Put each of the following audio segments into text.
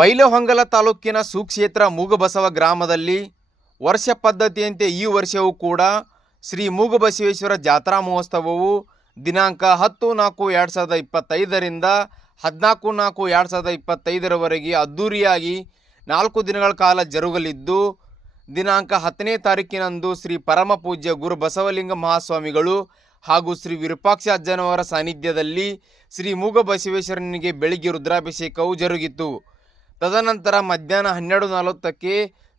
ಬೈಲಹೊಂಗಲ ತಾಲೂಕಿನ ಸುಕ್ಷೇತ್ರ ಮೂಗಬಸವ ಗ್ರಾಮದಲ್ಲಿ ವರ್ಷ ಪದ್ಧತಿಯಂತೆ ಈ ವರ್ಷವೂ ಕೂಡ ಶ್ರೀ ಮೂಗಬಸವೇಶ್ವರ ಜಾತ್ರಾ ಮಹೋತ್ಸವವು ದಿನಾಂಕ ಹತ್ತು ನಾಲ್ಕು ಎರಡು ಸಾವಿರದ ಇಪ್ಪತ್ತೈದರಿಂದ ಹದಿನಾಲ್ಕು ನಾಲ್ಕು ಎರಡು ಸಾವಿರದ ಇಪ್ಪತ್ತೈದರವರೆಗೆ ಅದ್ಧೂರಿಯಾಗಿ ನಾಲ್ಕು ದಿನಗಳ ಕಾಲ ಜರುಗಲಿದ್ದು, ದಿನಾಂಕ ಹತ್ತನೇ ತಾರೀಕಿನಂದು ಶ್ರೀ ಪರಮ ಪೂಜ್ಯ ಗುರು ಬಸವಲಿಂಗ ಮಹಾಸ್ವಾಮಿಗಳು ಹಾಗೂ ಶ್ರೀ ವಿರೂಪಾಕ್ಷ ಅಜ್ಜನವರ ಸಾನ್ನಿಧ್ಯದಲ್ಲಿ ಶ್ರೀ ಮೂಗಬಸವೇಶ್ವರನಿಗೆ ಬೆಳಿಗ್ಗೆ ರುದ್ರಾಭಿಷೇಕವು ಜರುಗಿತು. ತದನಂತರ ಮಧ್ಯಾಹ್ನ ಹನ್ನೆರಡು ನಲವತ್ತಕ್ಕೆ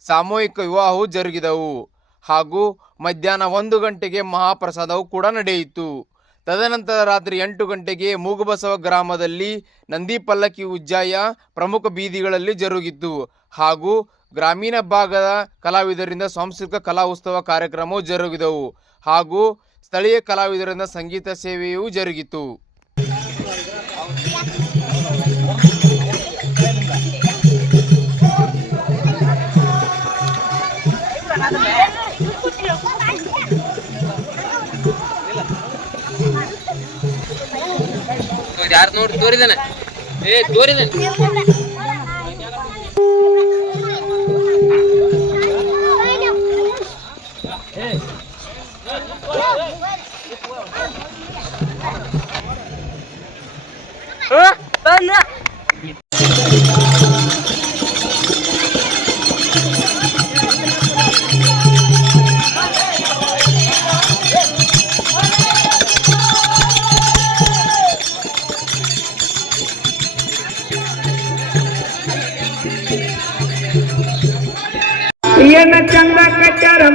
ಸಾಮೂಹಿಕ ವಿವಾಹವು ಜರುಗಿದವು. ಹಾಗೂ ಮಧ್ಯಾಹ್ನ ಒಂದು ಗಂಟೆಗೆ ಮಹಾಪ್ರಸಾದವು ಕೂಡ ನಡೆಯಿತು. ತದನಂತರ ರಾತ್ರಿ ಎಂಟು ಗಂಟೆಗೆ ಮೂಗುಬಸವ ಗ್ರಾಮದಲ್ಲಿ ನಂದಿ ಪಲ್ಲಕ್ಕಿ ಉಜ್ಜಾಯ ಪ್ರಮುಖ ಬೀದಿಗಳಲ್ಲಿ ಜರುಗಿತು. ಹಾಗೂ ಗ್ರಾಮೀಣ ಭಾಗದ ಕಲಾವಿದರಿಂದ ಸಾಂಸ್ಕೃತಿಕ ಕಲಾ ಉತ್ಸವ ಕಾರ್ಯಕ್ರಮವು ಜರುಗಿದವು. ಹಾಗೂ ಸ್ಥಳೀಯ ಕಲಾವಿದರಿಂದ ಸಂಗೀತ ಸೇವೆಯೂ ಜರುಗಿತು. ಯಾರು ನೋಡಿ ತೋರಿದಾನೆ ಏ ತೋರಿದಾನೆ ಏನ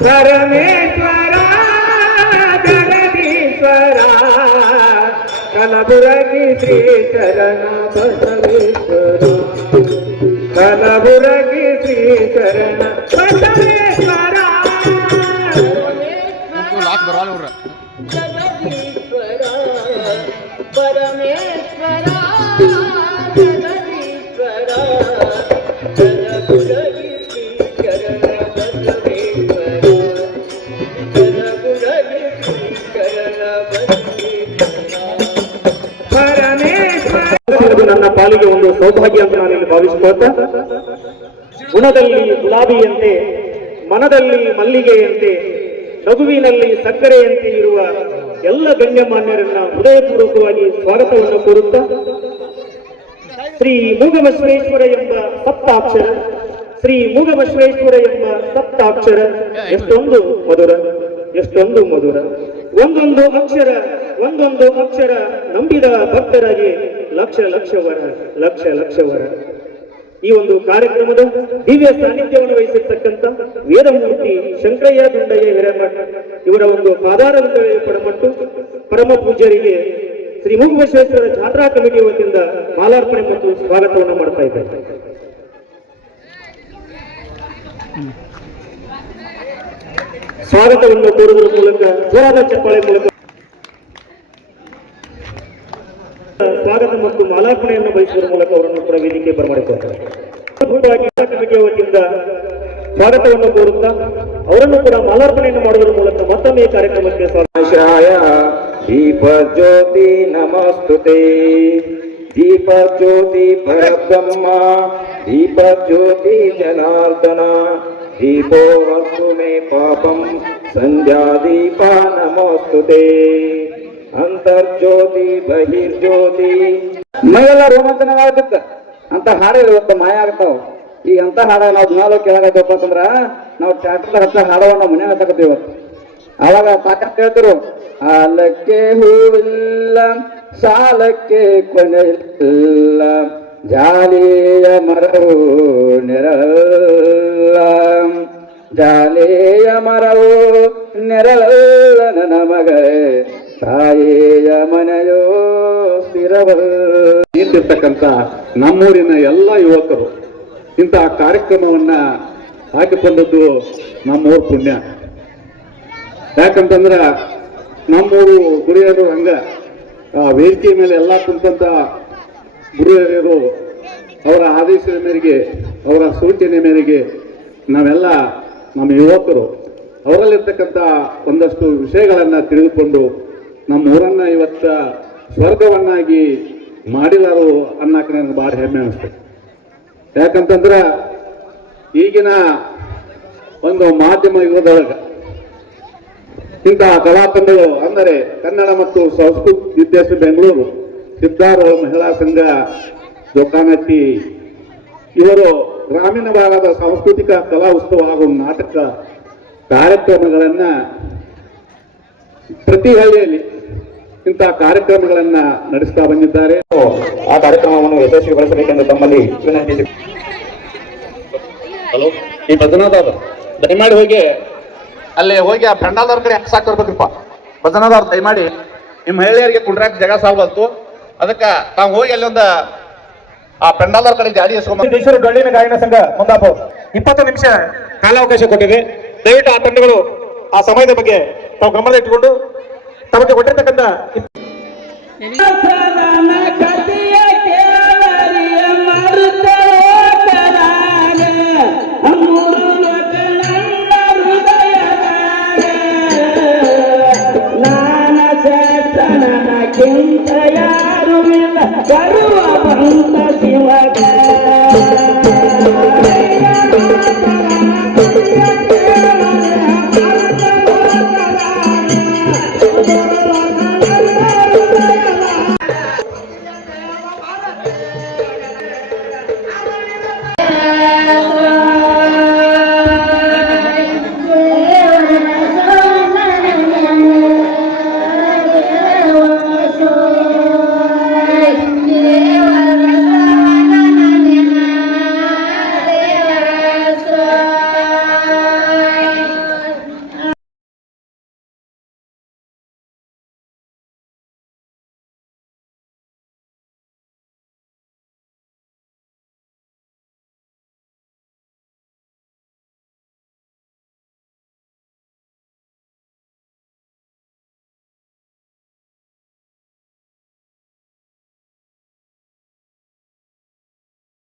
ಪರಮೇಶ್ವರ ಜಗದೀಶ್ವರ ಕಲಬುರಗಿ ಶ್ರೀ ಶರಣ ಬಸವೇಶ್ವರ ಕಲಬುರಗಿ ಶ್ರೀ ಶರಣ ಬಸವೇಶ್ವರ ಪಾಲಿಗೆ ಒಂದು ಸೌಭಾಗ್ಯ ಅಂತ ನಾನು ಇಲ್ಲಿ ಭಾವಿಸ್ಕೋತ ಗುಣದಲ್ಲಿ ಗುಲಾಬಿಯಂತೆ, ಮನದಲ್ಲಿ ಮಲ್ಲಿಗೆಯಂತೆ, ನಗುವಿನಲ್ಲಿ ಸಕ್ಕರೆಯಂತೆ ಇರುವ ಎಲ್ಲ ಗಣ್ಯಮಾನ್ಯರನ್ನ ಹೃದಯಪೂರ್ವಕವಾಗಿ ಸ್ವಾಗತವನ್ನು ಕೋರುತ್ತಾ, ಶ್ರೀ ಮೂಗಬಸವೇಶ್ವರ ಎಂಬ ಸಪ್ತಾಕ್ಷರ, ಶ್ರೀ ಮೂಗಬಸವೇಶ್ವರ ಎಂಬ ಸಪ್ತಾಕ್ಷರ, ಎಷ್ಟೊಂದು ಮಧುರ ಎಷ್ಟೊಂದು ಮಧುರ. ಒಂದೊಂದು ಅಕ್ಷರ ಒಂದೊಂದು ಅಕ್ಷರ ನಂಬಿದ ಭಕ್ತರಾಗಿ ಲಕ್ಷ ಲಕ್ಷವರ ಲಕ್ಷ ಲಕ್ಷವರ. ಈ ಒಂದು ಕಾರ್ಯಕ್ರಮದ ದಿವ್ಯ ಸಾನ್ನಿಧ್ಯವನ್ನು ವಹಿಸಿರ್ತಕ್ಕಂಥ ವೇದಮೂರ್ತಿ ಶಂಕರಯ್ಯ ದುಂಡಯ್ಯ ಹಿರೇಮಠ, ಇವರ ಒಂದು ಪಾದಾರವಿಂದವೇ ಪಡಮಟ್ಟು ಪರಮ ಪೂಜ್ಯರಿಗೆ ಶ್ರೀ ಮೂಗಬಸವೇಶ್ವರ ಜಾತ್ರಾ ಕಮಿಟಿ ವತಿಯಿಂದ ಮಾಲಾರ್ಪಣೆ ಮತ್ತು ಸ್ವಾಗತವನ್ನು ಮಾಡ್ತಾ ಇದ್ದಾರೆ ಸ್ವಾಗತವನ್ನು ಕೋರುವುದರ ಮೂಲಕ ಜೋರಾದ ಚಪ್ಪಾಳೆ ಮೂಲಕ ಸ್ವಾಗತ ಮತ್ತು ಮಾಲಾರ್ಪಣೆಯನ್ನು ಬಯಸುವುದರ ಮೂಲಕ ಅವರನ್ನು ಕೂಡ ವೇದಿಕೆ ಬರಮಾಡಿಕೊಳ್ತಾರೆ ಮೂಲಭೂತವಾಗಿ ಈ ಕಮಿಟಿಯ ವತಿಯಿಂದ ಸ್ವಾಗತವನ್ನು ಕೋರುತ್ತಾ ಅವರನ್ನು ಕೂಡ ಮಾಲಾರ್ಪಣೆಯನ್ನು ಮಾಡುವುದರ ಮೂಲಕ ಮತ್ತೊಮ್ಮೆ ಈ ಕಾರ್ಯಕ್ರಮಕ್ಕೆ ಸ್ವಾಗತ ಶಾಯ ದೀಪಜ್ಯೋತಿ ನಮಸ್ತುತೆ ದೀಪಜ್ಯೋತಿ ಪರಬ್ರಹ್ಮ ದೀಪಜ್ಯೋತಿ ಜನಾರ್ದನ ದೀಪೋ ಮೇ ಪಾಪಂ ಸಂಧ್ಯಾ ದೀಪ ನಮೋಸ್ತು ಅಂತರ್ಜ್ಯೋತಿ ಬಹಿರ್ಜ್ಯೋತಿ ಮೈಯೆಲ್ಲ ರೋಮಾಂಚನವಾಗುತ್ತ ಅಂತ ಹಾಡು ಇವತ್ತು ಮಾಯ ಆಗ್ತಾವ. ಈಗ ಅಂತ ಹಾಡ ನಾವು ದಿನಾಲು ಕೇಳಾಗತ್ತಪ್ಪ ಅಂತಂದ್ರ, ನಾವು ಟ್ಯಾಕ್ಟರ್ ಹತ್ತ ಹಾಡವ ನಾವು ಮನ್ಯಾಗ ಹತ್ತಕತ್ತೀವಿ ಇವತ್ತು. ಅವಾಗ ಸಾಕಷ್ಟು ಹೇಳ್ತಿರು, ಹಾಲಕ್ಕೆ ಹೂವಿಲ್ಲ, ಸಾಲಕ್ಕೆ ಕೊನೆಯಿಲ್ಲ ಜಾಲಿಯ ಮರವು ನೆರಳಲ್ಲ. ಜಾಲಿಯ ಮರವು ನೆರಳಲ್ಲ ನಮಗ ತಾಯಿಯ ಮನೆಯೋ ನಿಂತಿರ್ತಕ್ಕಂಥ ನಮ್ಮೂರಿನ ಎಲ್ಲ ಯುವಕರು ಇಂತಹ ಕಾರ್ಯಕ್ರಮವನ್ನ ಹಾಕಿಕೊಂಡದ್ದು ನಮ್ಮೂರು ಪುಣ್ಯ. ಯಾಕಂತಂದ್ರ ನಮ್ಮೂರು ಗುರಿಯರು ಹಂಗ ವೇದಿಕೆ ಮೇಲೆ ಎಲ್ಲ ಕುಂತಂತ ಗುರುಹಿರಿಯರು ಅವರ ಆದೇಶದ ಮೇರೆಗೆ, ಅವರ ಸೂಚನೆ ಮೇರೆಗೆ ನಾವೆಲ್ಲ ನಮ್ಮ ಯುವಕರು, ಅವರಲ್ಲಿರ್ತಕ್ಕಂಥ ಒಂದಷ್ಟು ವಿಷಯಗಳನ್ನು ತಿಳಿದುಕೊಂಡು ನಮ್ಮ ಊರನ್ನು ಇವತ್ತ ಸ್ವರ್ಗವನ್ನಾಗಿ ಮಾಡಿದಾರು ಅನ್ನಕ್ಕೆ ನನಗೆ ಭಾರಿ ಹೆಮ್ಮೆ ಅನಿಸ್ತು ಯಾಕಂತಂದ್ರೆ ಈಗಿನ ಒಂದು ಮಾಧ್ಯಮ ಯುಗದೊಳಗೆ ಇಂತಹ ಕಲಾತಂಡಗಳು ಅಂದರೆ ಕನ್ನಡ ಮತ್ತು ಸಂಸ್ಕೃತಿ ವಿದ್ಯಾಸ ಬೆಂಗಳೂರು ಸಿದ್ದಾರ ಮಹಿಳಾ ಸಂಘ ಜೋಕಾನಟ್ಟಿ ಇವರು ಗ್ರಾಮೀಣ ಭಾಗದ ಸಾಂಸ್ಕೃತಿಕ ಕಲಾ ಉತ್ಸವ ಹಾಗೂ ನಾಟಕ ಕಾರ್ಯಕ್ರಮಗಳನ್ನ ಪ್ರತಿ ಹಳ್ಳಿಯಲ್ಲಿ ಇಂತಹ ಕಾರ್ಯಕ್ರಮಗಳನ್ನ ನಡೆಸ್ತಾ ಬಂದಿದ್ದಾರೆ. ಆ ಕಾರ್ಯಕ್ರಮವನ್ನು ಯಶಸ್ವಿಗೊಳಿಸಬೇಕೆಂದು ತಮ್ಮಲ್ಲಿ ವಿನಂತಿಸಿ ಹಲೋ ಈ ಭಜನಾದವ್ರು ದಯಮಾಡಿ ಹೋಗಿ. ಅಲ್ಲಿ ಹೋಗಿ ಆ ಪೆಂಡಾಲ್ದವ್ರ ಕಡೆ ಸಾಕ್ ಬರ್ಬೇಕ್ರಿಪ್ಪ. ಭಜನಾದವ್ರು ದಯಮಾಡಿ ನಿಮ್ಮ ಮಹಿಳೆಯರಿಗೆ ಕುಂಡ್ರಾಕ್ ಜಗ ಸಾಲ್ವಲ್ತು ಅದಕ್ಕೆ ತಾವು ಹೋಗಿ ಅಲ್ಲಿ ಒಂದು ಆ ಪೆಂಡಾಲರ್ ಕಡೆ ಜಾಡಿ ಎಸ್ಕೊಂಡ್ ಗಳ್ಳಿನ ಡೊಳ್ಳಿನ ಗಾಯನ ಸಂಘ ಮುಂದಾಪು. ಇಪ್ಪತ್ತು ನಿಮಿಷ ಕಾಲಾವಕಾಶ ಕೊಟ್ಟಿದೆ. ದಯವಿಟ್ಟು ಆ ತಂಡಗಳು ಆ ಸಮಯದ ಬಗ್ಗೆ ತಾವು ಗಮನ ಇಟ್ಟುಕೊಂಡು ತಮಗೆ ಕೊಟ್ಟಿರ್ತಕ್ಕಂಥ